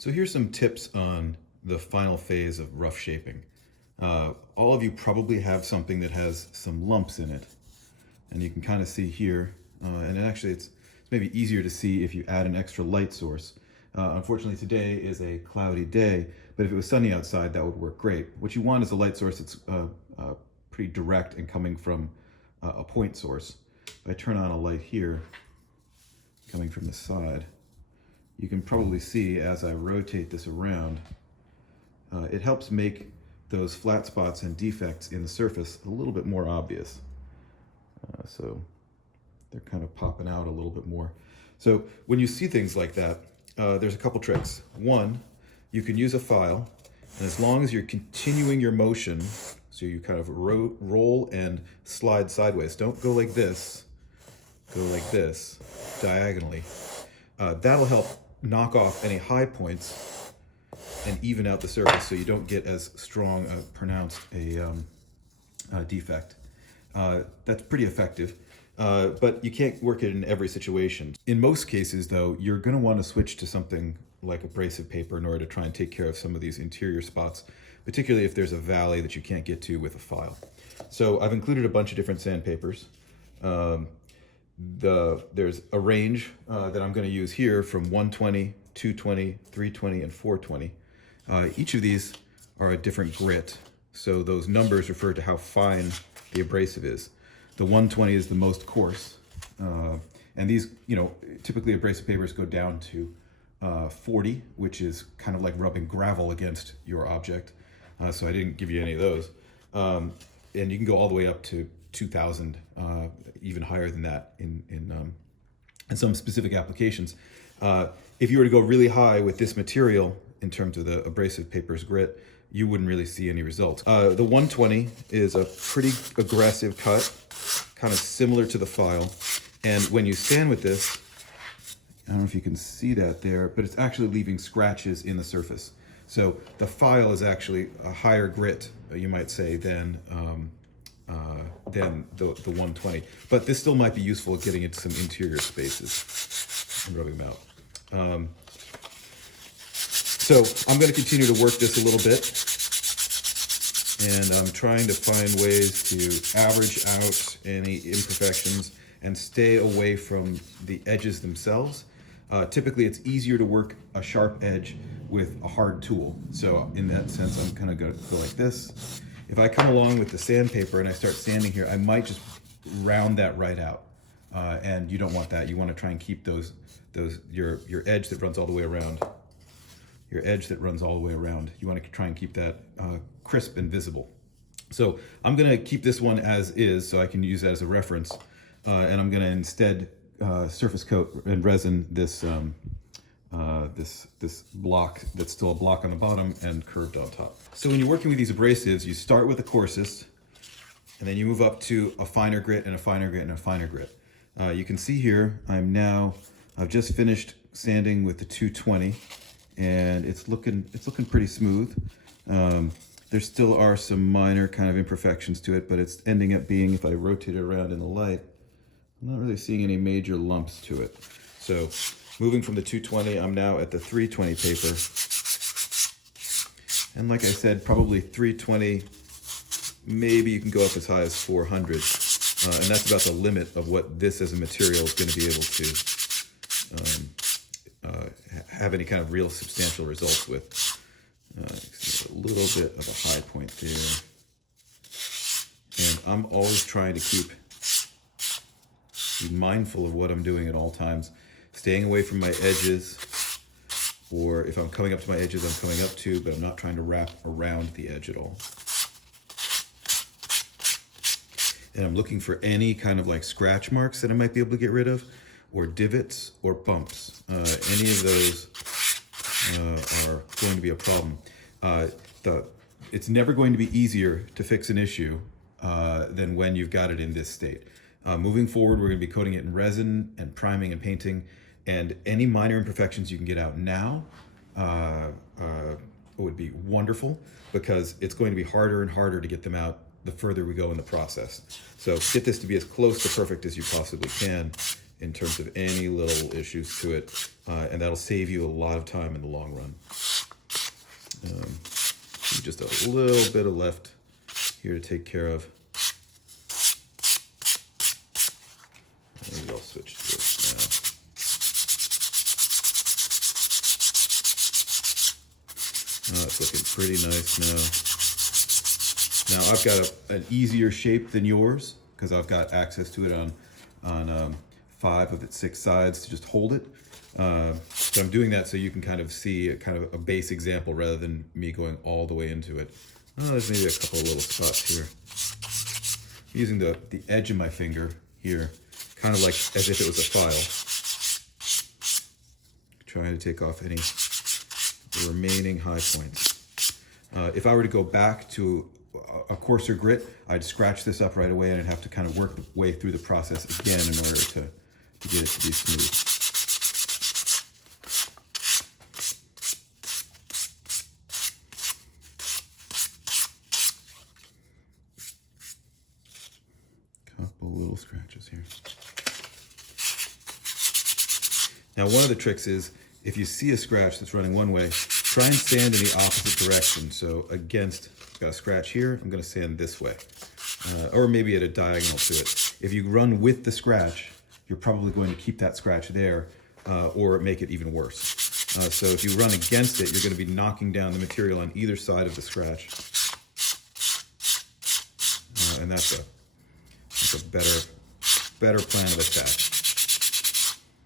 So here's some tips on the final phase of rough shaping. All of you probably have something that has some lumps in it. And you can kind of see here, and actually it's maybe easier to see if you add an extra light source. Unfortunately today is a cloudy day, but if it was sunny outside that would work great. What you want is a light source that's pretty direct and coming from a point source. If I turn on a light here, coming from the side, you can probably see as I rotate this around, it helps make those flat spots and defects in the surface a little bit more obvious. So they're kind of popping out a little bit more. So when you see things like that, there's a couple tricks. One, you can use a file, and as long as you're continuing your motion, so you kind of roll and slide sideways. Don't go like this, go like this, diagonally. That'll help knock off any high points and even out the surface so you don't get as strong pronounced a defect. That's pretty effective, but you can't work it in every situation. In most cases though, you're going to want to switch to something like abrasive paper in order to try and take care of some of these interior spots, particularly if there's a valley that you can't get to with a file. So I've included a bunch of different sandpapers. There's a range that I'm going to use here from 120, 220, 320, and 420. Each of these are a different grit, so those numbers refer to how fine the abrasive is. The 120 is the most coarse, and these, typically abrasive papers go down to 40, which is kind of like rubbing gravel against your object. So I didn't give you any of those. And you can go all the way up to 2,000, even higher than that in some specific applications. If you were to go really high with this material in terms of the abrasive paper's grit, you wouldn't really see any results. The 120 is a pretty aggressive cut, kind of similar to the file. And when you sand with this, I don't know if you can see that there, but it's actually leaving scratches in the surface. So the file is actually a higher grit, you might say, than the 120. But this still might be useful at getting into some interior spaces and rubbing them out. So I'm going to continue to work this a little bit, and I'm trying to find ways to average out any imperfections and stay away from the edges themselves. Typically it's easier to work a sharp edge with a hard tool. So in that sense, I'm kind of going to go like this. If I come along with the sandpaper and I start sanding here, I might just round that right out. And you don't want that. You want to try and keep your edge that runs all the way around. Your edge that runs all the way around. You want to try and keep that crisp and visible. So I'm going to keep this one as is so I can use that as a reference. And I'm going to instead surface coat and resin this this block that's still a block on the bottom and curved on top. So when you're working with these abrasives, you start with the coarsest, and then you move up to a finer grit and a finer grit and a finer grit. You can see here, I've just finished sanding with the 220, and it's looking pretty smooth. There still are some minor kind of imperfections to it, but it's ending up being, if I rotate it around in the light, I'm not really seeing any major lumps to it. So moving from the 220, I'm now at the 320 paper. And like I said, probably 320, maybe you can go up as high as 400. And that's about the limit of what this as a material is going to be able to have any kind of real substantial results with. A little bit of a high point there. And I'm always trying to be mindful of what I'm doing at all times, staying away from my edges, or if I'm coming up to my edges, I'm coming up to, but I'm not trying to wrap around the edge at all. And I'm looking for any kind of like scratch marks that I might be able to get rid of, or divots or bumps. Any of those are going to be a problem. It's never going to be easier to fix an issue than when you've got it in this state. Moving forward, we're going to be coating it in resin and priming and painting, and any minor imperfections you can get out now would be wonderful, because it's going to be harder and harder to get them out the further we go in the process. So get this to be as close to perfect as you possibly can, in terms of any little issues to it, and that'll save you a lot of time in the long run. Just a little bit of left here to take care of. Maybe I'll switch to this now. It's looking pretty nice now. Now I've got an easier shape than yours because I've got access to it on 5 of its 6 sides to just hold it. So I'm doing that so you can kind of see a base example rather than me going all the way into it. There's maybe a couple of little spots here. I'm using the edge of my finger here, kind of like as if it was a file. Trying to take off any remaining high points. If I were to go back to a coarser grit, I'd scratch this up right away and I'd have to kind of work the way through the process again in order to get it to be smooth. Couple little scratches here. Now, one of the tricks is if you see a scratch that's running one way, try and sand in the opposite direction. So against, got a scratch here, I'm going to sand this way, or maybe at a diagonal to it. If you run with the scratch, you're probably going to keep that scratch there, or make it even worse. So if you run against it, you're going to be knocking down the material on either side of the scratch, and that's a better plan of attack.